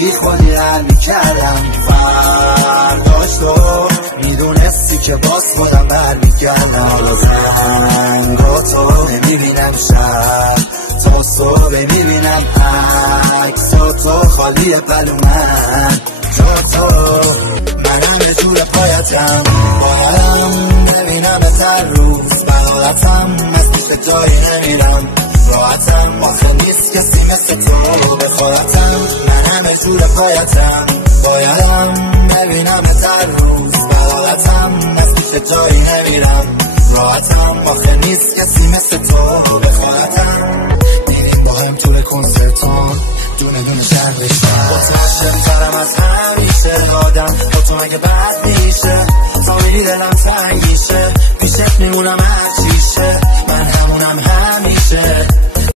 بی خودی حل میکردم فرداش تو میدونستی که باز خودم برمیگردم. حالا زنگاتو نمیبینم شب تا صبح میبینم عکساتو خالیه پلو من جا تو منم یه جور پایتم بایم نبینم هر روز بغلتم از پیش جایی نمیرم راحتم آخه نیست کسی مثل تو بخواهتم منم یه جور پایتم بایم نبینم هر روز بغلتم از پیش جایی نمیرم راحتم آخه نیست کسی مثل تو بخواهتم. دیدیم با هم طول کنسرتان دونه دونه شهر بشتن متعشق ترم از همیشه آدم با تو مگه بد میشه تا میری دلم تنگیشه پیشت میمونم هرچی